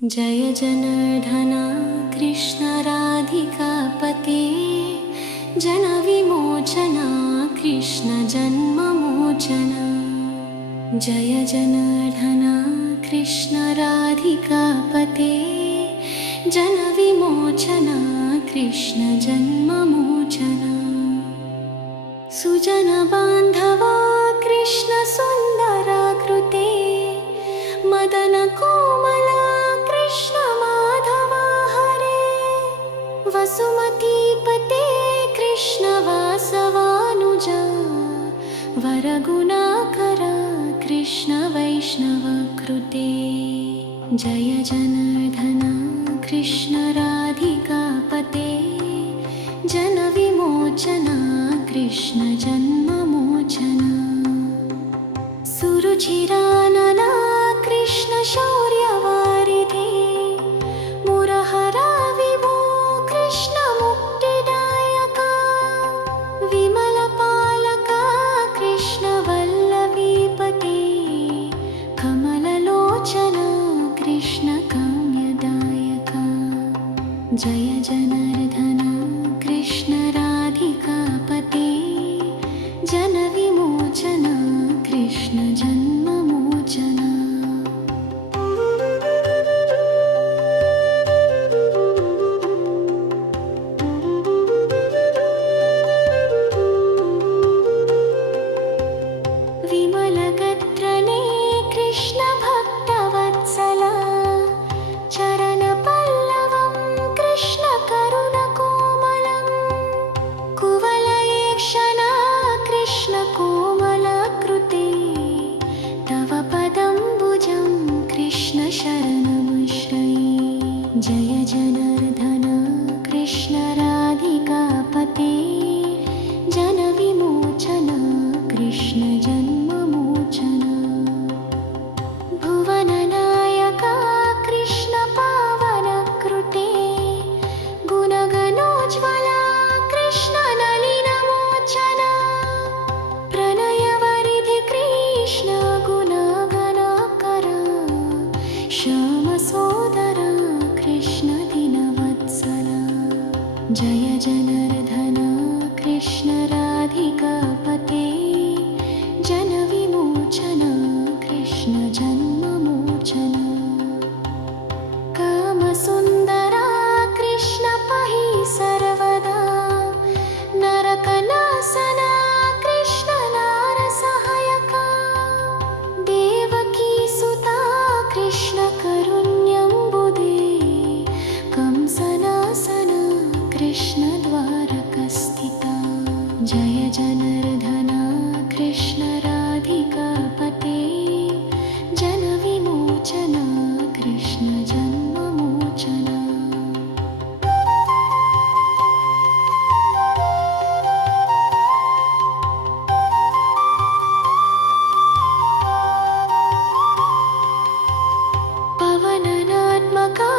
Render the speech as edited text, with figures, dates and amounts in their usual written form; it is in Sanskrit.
जय जनार्दना कृष्ण राधिकापते जनविमोचना कृष्ण जन्ममोचना। जय जनार्दना कृष्ण राधिकापते जनविमोचना कृष्ण जन्ममोचना। सुजनबान्धवा कृष्ण सुन्दराकृते मदनकोमला कृष्ण माधवा हरे। वसुमतीपते कृष्ण वासवानुजा वरगुणाकरा कृष्ण वैष्णवकृते। जय जनार्दना कृष्ण राधिकापते जनविमोचना कृष्ण जन्ममोचना। सुरुचिरानना कृष्ण शौर्यवारिधे मुरहरा विभो कृष्ण मुक्तिदायका। विमलपालका कृष्ण वल्लवीपते कमललोचना कृष्ण काम्यदायका। जय जनार्दना कृष्ण राधिकापते जनविमोचना कृष्ण जन्ममोचना। विमलगत्रने कृष्ण भक्तवत्सला चरणपल्लवं कृष्ण करुणकोमलम्। कुवलयेक्षणा कृष्ण कोमलकृते तव पदम्बुजं कृष्ण शरणमाश्रये। जय जनार्दना कृष्ण राधिकापते जनविमोचना कृष्ण जन्ममोचना। भुवननायका कृष्ण पावनकृते गुणगणोज्ज्वला कृष्ण नलिनमोचना। प्रणयवरिधि कृष्ण गुणगणकरा श्यामसोदरा कृष्ण दीनवत्सला। जय जनार्दना कृष्ण राधिकापते जनविमोचना कृष्ण जन्ममोचना। कामसुन्दरा कृष्ण पहि सर्वदा नरकनाशना कृष्ण नारसहायका। देवकीसुता कृष्ण करुण्यम्बुधे कंसनासना कृष्ण द्वारकस्थिता। जय जनार्दना कृष्ण राधिकापते जनविमोचना कृष्ण जन्ममोचना। पवननात्मका